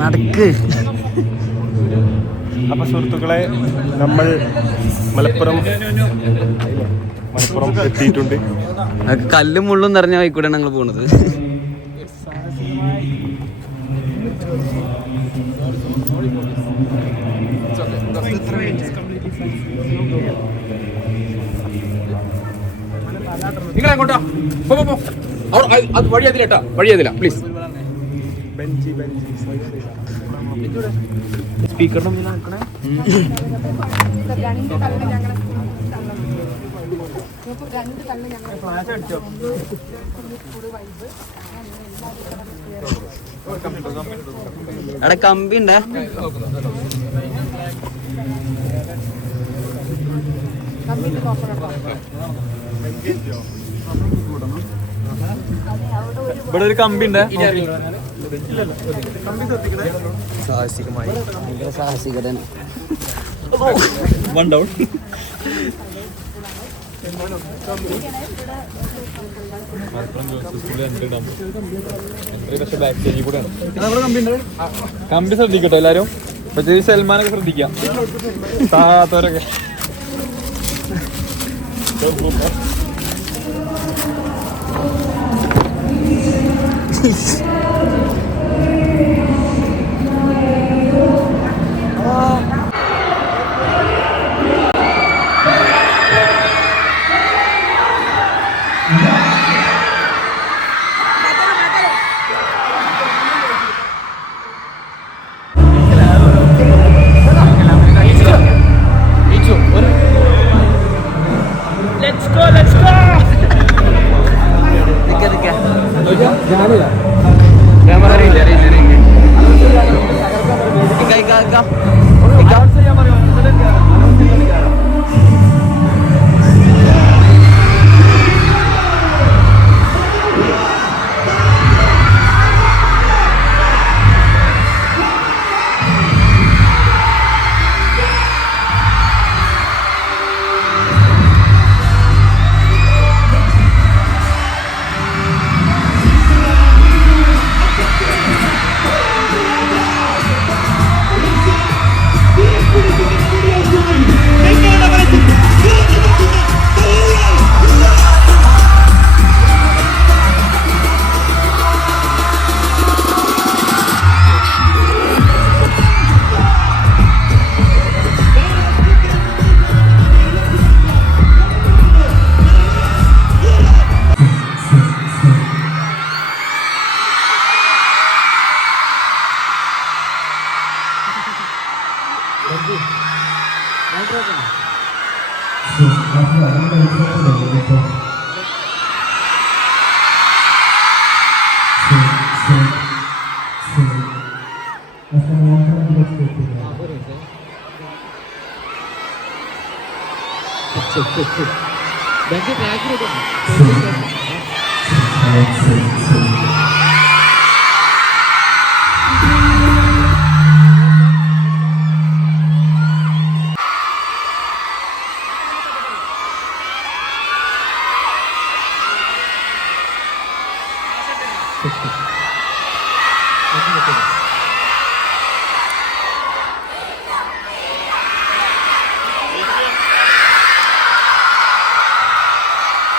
നടക്ക്. അപ്പൊ സുഹൃത്തുക്കളെ നമ്മൾ മലപ്പുറം മലപ്പുറം എത്തിയിട്ടുണ്ട്. അതൊക്കെ കല്ലും മുള്ളും നിറഞ്ഞ വൈക്കൂടെ ഞങ്ങൾ പോണത്. പോ പോ, പോ. അവിടെ അത് വഴി അതിലേട്ടാ വഴി അതില പ്ലീസ് രണ്ട് കല്ല് ഞങ്ങളെ രണ്ട് കല്ല് ഞങ്ങളെ അവിടെ കമ്പി ഉണ്ടേ? കമ്പിന്റെ കോപ്പറേറ്റോ ഇവിടെ ഒരു കമ്പി ഉണ്ട് സാഹസികമായി ഭയങ്കര സാഹസികത വൺ ഡൗൺ കമ്പി ശ്രദ്ധിക്കട്ടോ എല്ലാരും പ്രത്യേകിച്ച് സൽമാനൊക്കെ ശ്രദ്ധിക്കാം താത്തോരൊക്കെ peace. 마지막 1년 커트로 이렇게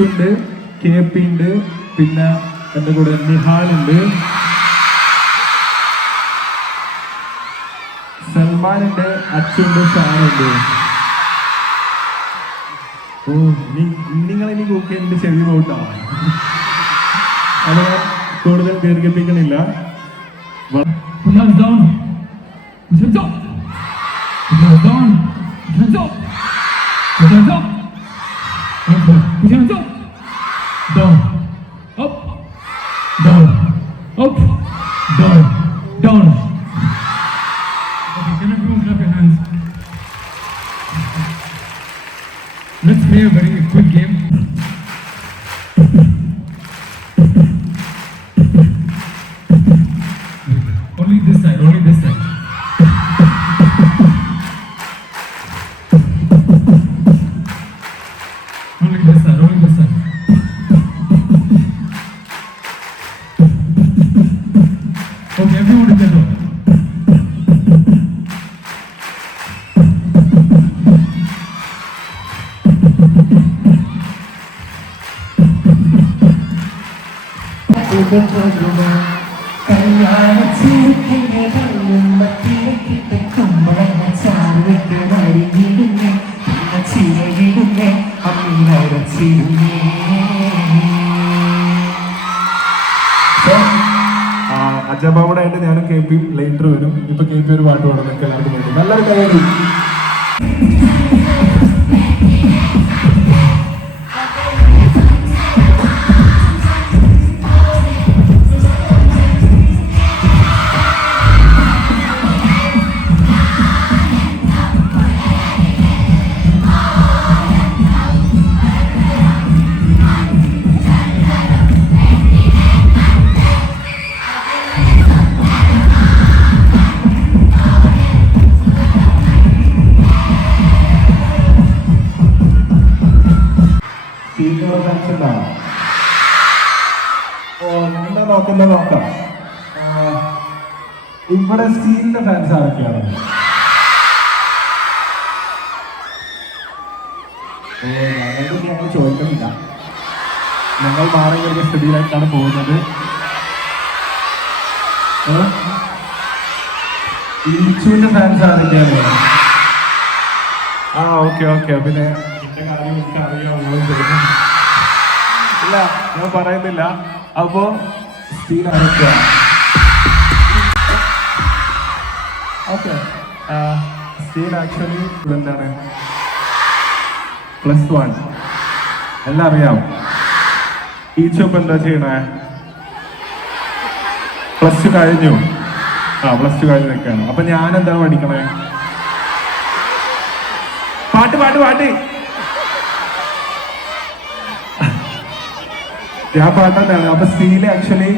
ഈച്ചുണ്ട് കെ പി ഉണ്ട് പിന്നെ എന്റെ കൂടെ നിഹാലുണ്ട് സൽമാനുണ്ട് അച്ചുണ്ട് ഷാനുണ്ട് ഓ നിങ്ങൾ ഇനി കൂക്കി എന്റെ ചെവി പോട്ടോ അത് കൂടുതൽ ദീർഘിപ്പിക്കണില്ല. Yeah. അജബാബുടെ ആയിട്ട് ഞാനും കെ പി ലേറ്റർ വരും. ഇപ്പൊ കെ ഒരു പാട്ട് പാടും. നിങ്ങൾക്ക് എല്ലാവർക്കും നല്ലൊരു കയ്യടി ഞങ്ങൾക്ക് ഞങ്ങൾ ചോദിക്കുന്നില്ല ഞങ്ങൾ മാറി വരുന്ന സ്ഥിതിയിലേക്കാണ് പോകുന്നത്. ഇൻസുവിന്റെ ഫാൻസ് ആരൊക്കെയാണ് ആ ഓക്കെ ഓക്കെ. പിന്നെ എന്റെ കാര്യം എനിക്ക് അറിയാവുന്നത് ഇല്ല ഞാൻ പറയുന്നില്ല. അപ്പോ സ്റ്റീൽ ആരൊക്കെയാണ് ഓക്കെ. സ്റ്റീൽ ആക്ച്വലി എന്താണ് പ്ലസ് വൺ എല്ലാം അറിയാം ടീച്ചർ ഇപ്പൊ എന്താ ചെയ്യണേ? പ്ലസ് ടു കഴിഞ്ഞു. ആ പ്ലസ് ടു കഴിഞ്ഞ് അപ്പൊ ഞാൻ എന്താണ് പഠിക്കണേ? പാട്ട് പാട്ട് പാട്ട്. ഞാൻ പാട്ട് തന്നെയാണ് അപ്പൊ സ്റ്റീൽ ആക്ച്വലി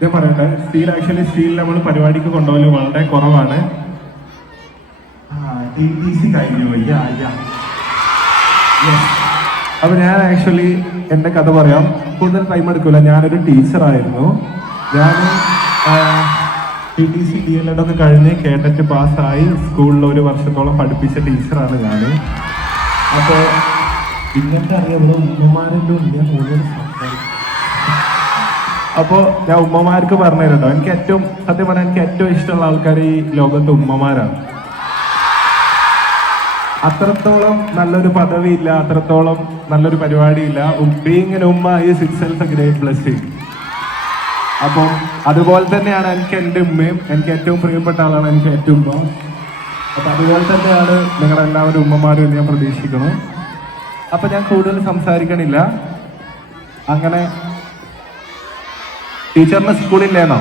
ഞാൻ പറയട്ടെ. സ്റ്റീൽ ആക്ച്വലി സ്റ്റീൽ നമ്മൾ പരിപാടിക്ക് കൊണ്ടുപോകൽ വളരെ കുറവാണ്. ആ ടി ടി സി കഴിഞ്ഞു. അയ്യാ യാ Yes. അപ്പൊ ഞാൻ ആക്ച്വലി എന്റെ കഥ പറയാം. കൂടുതൽ ടൈം എടുക്കില്ല ഞാനൊരു ടീച്ചറായിരുന്നു ഞാൻ T T C D L Ed ഒക്കെ കഴിഞ്ഞ് കേട്ടറ്റ് പാസ്സായി സ്കൂളിൽ ഒരു വർഷത്തോളം പഠിപ്പിച്ച ടീച്ചറാണ് ഞാൻ അപ്പോൾ ഇങ്ങനത്തെ അറിയാവുന്ന ഉമ്മമാരുടെ ഞാൻ കൂടുതൽ അപ്പോൾ ഞാൻ ഉമ്മമാർക്ക് പറഞ്ഞു തരട്ടോ എനിക്ക് ഏറ്റവും സത്യം പറഞ്ഞാൽ എനിക്ക് ഏറ്റവും ഇഷ്ടമുള്ള ആൾക്കാർ ഈ ലോകത്ത് ഉമ്മമാരാണ്. അത്രത്തോളം നല്ലൊരു പദവി ഇല്ല അത്രത്തോളം നല്ലൊരു പരിപാടി ഇല്ല ബീങ് ഉമ്മ is itself a great blessing അപ്പം അതുപോലെ തന്നെയാണ് എനിക്ക് എന്റെ ഉമ്മയും. എനിക്ക് ഏറ്റവും പ്രിയപ്പെട്ട ആളാണ് എനിക്ക് ഏറ്റവും ഉമ്മ. അപ്പൊ അതുപോലെ തന്നെയാണ് നിങ്ങളെല്ലാവരും ഉമ്മമാരും ഞാൻ പ്രതീക്ഷിക്കുന്നു. അപ്പൊ ഞാൻ കൂടുതൽ സംസാരിക്കണില്ല. അങ്ങനെ ടീച്ചറിന് സ്കൂളില്ലേന്നോ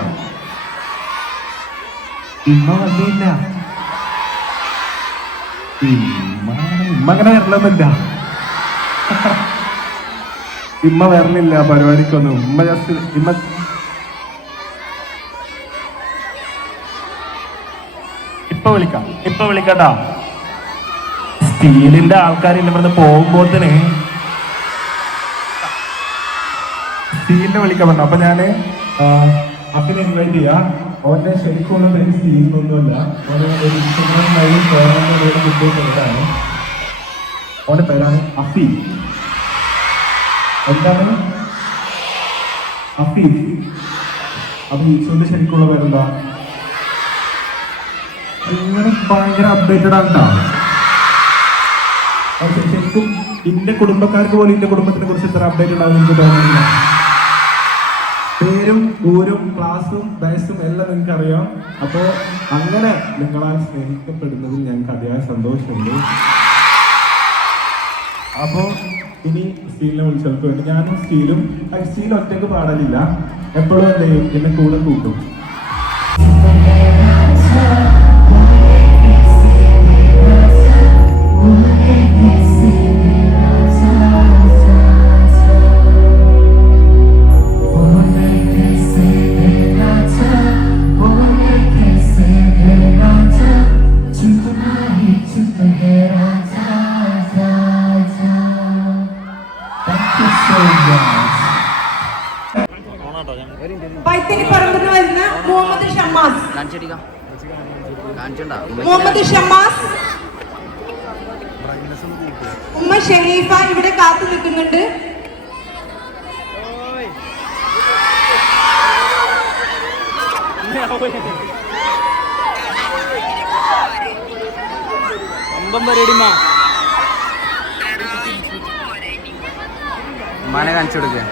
ഇമ്മ വന്നില്ല. ഇമ്മ ഇമ്മ അങ്ങനെ വരണമെന്നില്ല ഇമ്മ വരണില്ല പരിപാടിക്കൊന്നും. ഉമ്മ ജസ്റ്റ് ഇമ്മ ഇപ്പൊ വിളിക്കാം. ഇപ്പൊ വിളിക്കട്ടാ. സ്റ്റീലിന്റെ ആൾക്കാരില്ല ഇവിടുന്ന് തന്നെ സ്റ്റീലിനെ വിളിക്കാൻ പറഞ്ഞു. അപ്പൊ ഞാൻ അപ്പിനെ ഇൻവൈറ്റ് ചെയ്യാം. അവന്റെ ശരിക്കുള്ള പേര് ഫോണിന്റെ പേര് കിട്ടിയ പേരാണ് അഫി. എന്താണ്? അഫി. അപ്പൊ ഈശോന്റെ ശരിക്കുള്ള പേരെന്താ? ഇങ്ങനെ ഭയങ്കര അപ്ഡേറ്റഡ് ആണ് ശരിക്കും എന്റെ കുടുംബക്കാർക്ക് പോലും എന്റെ കുടുംബത്തിനെ കുറിച്ച് ഇത്ര അപ്ഡേറ്റഡ് ഉണ്ടാവും തോന്നുന്നില്ല. പേരും ഊരും ക്ലാസും വയസ്സും എല്ലാം നിങ്ങൾക്ക് അറിയാം അപ്പോൾ അങ്ങനെ നിങ്ങളാൽ സ്നേഹിക്കപ്പെടുന്നതിൽ ഞങ്ങൾക്ക് അതിയായ സന്തോഷമുണ്ട്. അപ്പോ ഇനി സ്റ്റീലിനെ വിളിച്ചെടുക്കുന്നുണ്ട് ഞാനും സ്റ്റീലും സ്റ്റീൽ ഒറ്റയ്ക്ക് പാടലില്ല. എപ്പോഴും എന്ത് എന്നെ കൂടെ കൂട്ടും. സ്വന്തം പരിപാടിമാ ഉമ്മാനെ കാണിച്ചു കൊടുക്കുക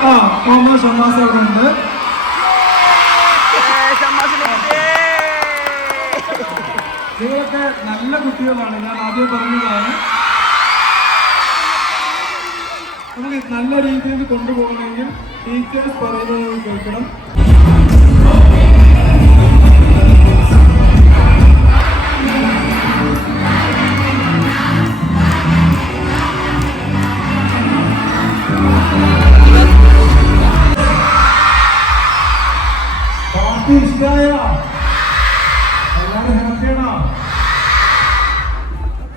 ആ മുഹമ്മദ് ഷമാസ് അവിടെ ഉണ്ട്. നിങ്ങളൊക്കെ നല്ല കുട്ടികളാണ്. ഞാൻ ആദ്യം പറഞ്ഞതാണ് നമുക്ക് നല്ല രീതിയിൽ കൊണ്ടുപോകണമെങ്കിൽ ടീച്ചേഴ്സ് പറയുന്നത് കേൾക്കണം. ഇഷ്ടമായ എല്ലാവരും ഹാപ്പിയാണോ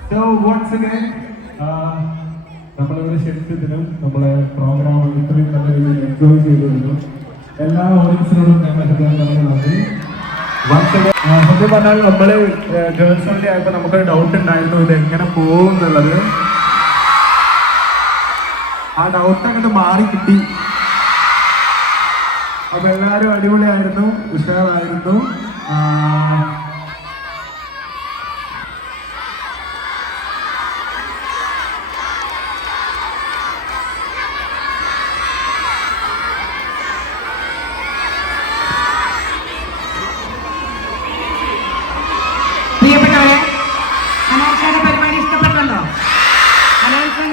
സോ വൺസ് അഗൈൻ ക്ഷണിച്ചതിനും നമ്മളെ പ്രോഗ്രാം ഇത്രയും നല്ല രീതിയിൽ എൻജോയ് ചെയ്തിരുന്നു എല്ലാ ഓഡിയൻസിനോടും ഞാൻ ഹൃദയം നിറഞ്ഞ നന്ദി സത്യം പറഞ്ഞാൽ നമ്മൾ ഗേൾസ് ഓൺലി ആയപ്പോ നമുക്ക് ഡൗട്ട് ഉണ്ടായിരുന്നു ഇത് എങ്ങനെ പോകും എന്നുള്ളത്. ആ ഡൗട്ട് അങ്ങോട്ട് മാറി കിട്ടി. അപ്പൊ എല്ലാവരും അടിപൊളിയായിരുന്നു ഉഷാറായിരുന്നു.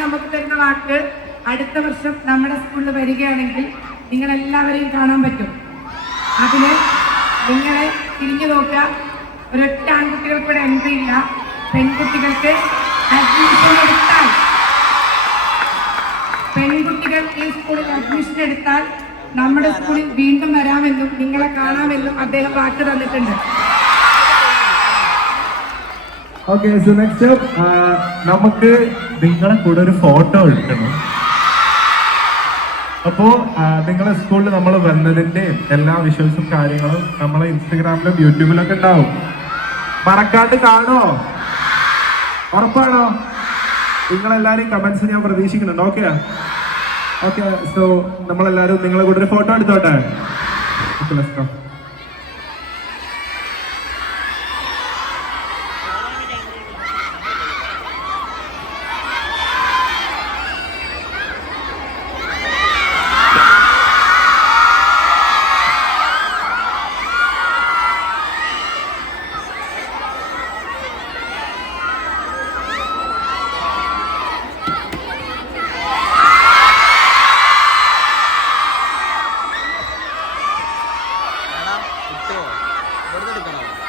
നമുക്ക് തരുന്ന വാക്ക് അടുത്ത വർഷം നമ്മുടെ സ്കൂളിൽ വരികയാണെങ്കിൽ നിങ്ങൾ എല്ലാവരെയും കാണാൻ പറ്റും. അതിന് നിങ്ങളെ തിരിഞ്ഞു നോക്കുക. ഒരൊറ്റ ആൺകുട്ടികൾക്കൂടെ എൻട്രി ഇല്ല. പെൺകുട്ടികൾക്ക് അഡ്മിഷൻ എടുത്താൽ പെൺകുട്ടികൾ ഈ സ്കൂളിൽ അഡ്മിഷൻ എടുത്താൽ നമ്മുടെ സ്കൂളിൽ വീണ്ടും വരാമെന്നും നിങ്ങളെ കാണാമെന്നും അദ്ദേഹം വാക്ക് തന്നിട്ടുണ്ട്. ഓക്കെ സോ നെക്സ്റ്റ് നമുക്ക് നിങ്ങളെ കൂടെ ഒരു ഫോട്ടോ എടുക്കണം. അപ്പോ നിങ്ങളെ സ്കൂളിൽ നമ്മൾ വന്നതിന്റെ എല്ലാ വിഷ്വൽസും കാര്യങ്ങളും നമ്മളെ ഇൻസ്റ്റഗ്രാമിലും യൂട്യൂബിലൊക്കെ ഉണ്ടാവും. മറക്കാണ്ട് കാണുമോ ഉറപ്പാണോ? നിങ്ങളെല്ലാരും കമന്റ്സ് ഞാൻ പ്രതീക്ഷിക്കുന്നുണ്ട്. ഓക്കെ ഓക്കെ സോ നമ്മളെല്ലാരും നിങ്ങളെ കൂടെ ഒരു ഫോട്ടോ എടുത്തോട്ടെ? Okay let's go. これ誰かな。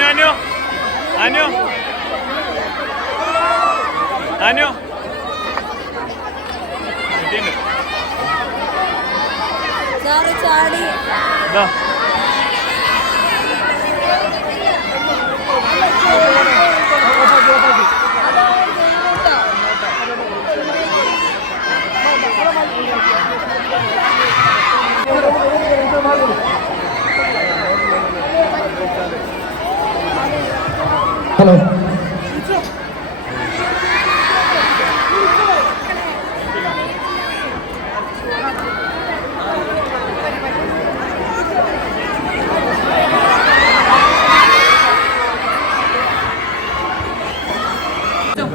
Anu Anu. Anu. Anu. കിട്ടിയിട്ടുണ്ട്. സാറ് ചാടി ഇതാ. ഹലോ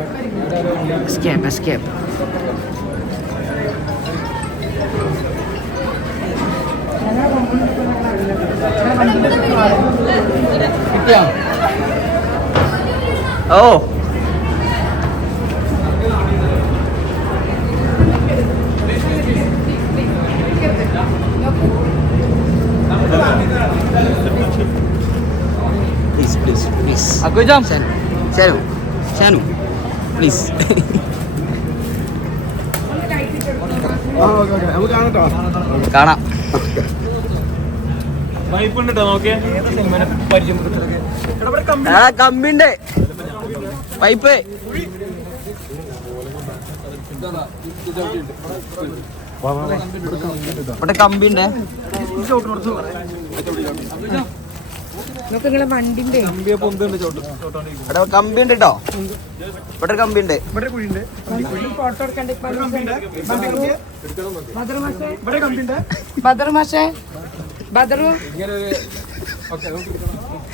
എസ്കേപ്പ് എസ്കേപ്പ് ഓ. പ്ലീസ് പ്ലീസ് പ്ലീസ് അക്കുജാം ഷാനു ഷാനു പ്ലീസ് കാണാം. കമ്പിണ്ട് പൈപ്പ്. ഇവിടെ കമ്പി ഉണ്ട്. നിങ്ങളെ വണ്ടിന്റെ. ഇവിടെ കമ്പിണ്ട് കേട്ടോ ഇവിടെ കമ്പി. ഉണ്ട്. ഫോട്ടോ എടുക്കണ്ട ബദർ മാഷേ. ബദറു.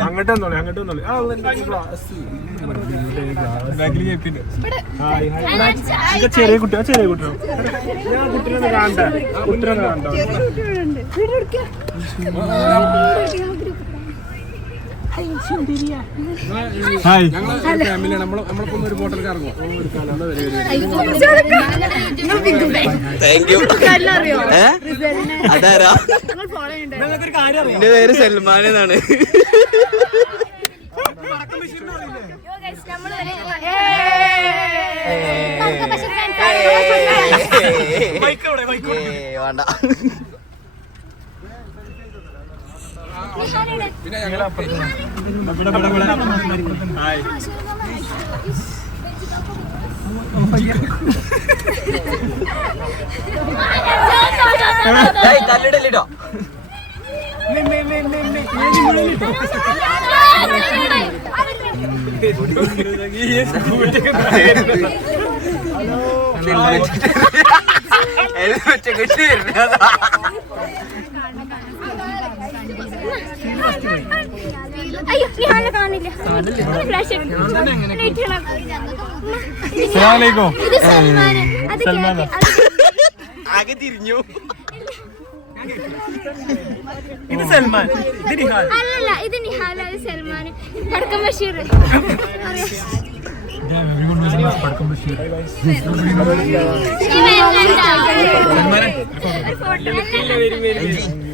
അങ്ങോട്ട് ചെറിയ അങ്ങോട്ട് വന്നോളി ആ കേപ്പിണ്ട് ഹായ് ആ ചെറിയ കുട്ടി ചെറിയ ഞാൻ കുട്ടീനെ കാണണ്ട കുട്ടീനെ കാണണ്ട ഹായ്. അതാരാ? എന്റെ പേര് സൽമാൻ എന്നാണ്. വേണ്ട. ഹായ്. ഏയ്, കല്ലിടല്ലിട്ടോ ഹെൽമെറ്റ് കിട്ടി അത്. അത് ആകെ തിരിഞ്ഞു. ഇത് സൽമാൻ. ഇത് നിഹാൽ. അല്ലല്ല ഇത് നിഹാൽ ഇത് സൽമാൻ പടക്കം ബഷീർ. കണ്ടില്ലേ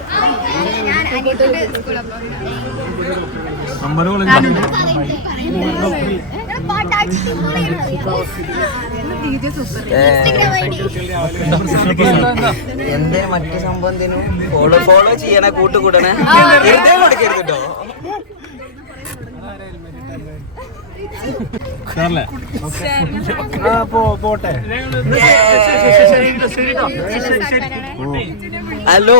ഞാൻ അനിയത്തിന്റെ സ്കൂളിൽ എന്തേ മറ്റു സംഭവത്തിനും? ഫോളോ ഫോളോ ചെയ്യണ കൂട്ടുകൂടണേ. കൊടുക്കരുത് കേട്ടോ hello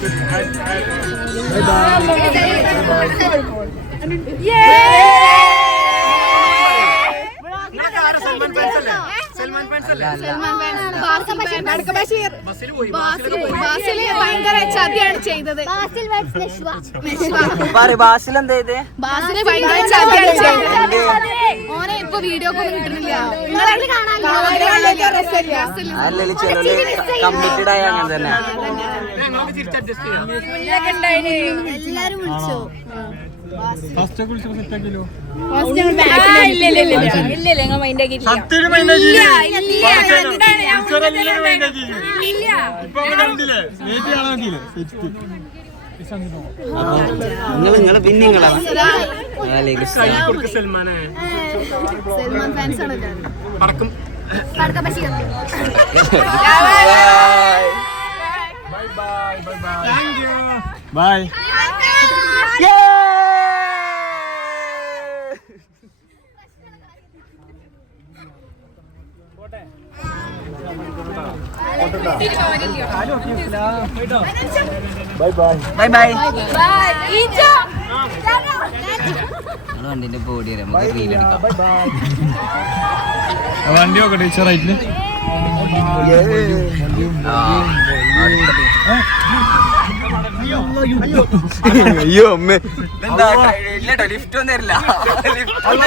Bye-bye. Yay! Nakakarasan man pencil eh. പുറകെ ഭയങ്കര ചതിയാണ് ചെയ്തത്. ബാസിൽ വെച്ച് നശ്വ പറ ബാസിൽ എന്താ ഇത് ബാസിന് ഭയങ്കര ചതിയാണ് ചെയ്തത്. ഓനെ ഇപ്പൊ വീഡിയോ കോൾ കിട്ടുന്നില്ല. കമ്മിറ്റഡ് ആയ അങ്ങനെ തന്നെ. എല്ലാരും വിളിച്ചോ? നിങ്ങൾ നിങ്ങൾ പിന്നെ നിങ്ങളാ. Salman fans Basheer bye bye bye നിങ്ങൾ വണ്ടിന്റെ ബോഡി വരാം നമുക്ക് റീൽ എടുക്കാം. വണ്ടി നോക്കട്ടെ ടീച്ചർ റൈറ്റിൽ അയ്യോ അമ്മ. ഇല്ലട്ടോ ലിഫ്റ്റ് ഒന്നും തരില്ല. ലിഫ്റ്റ് ഒന്നും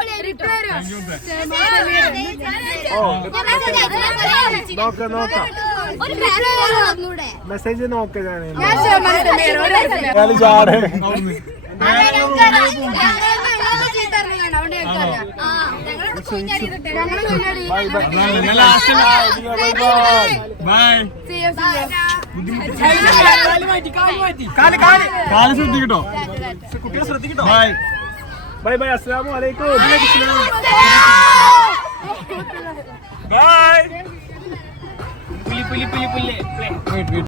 മെസ്സേജ് നോക്കാം ഞാൻ കാൽ ശ്രദ്ധിക്കട്ടോ കുട്ടികളെ ശ്രദ്ധിക്കട്ടോ ബൈ ബൈ അസ്സലാമു അലൈക്കും ബൈ പുലി പുലി പുലി പുലി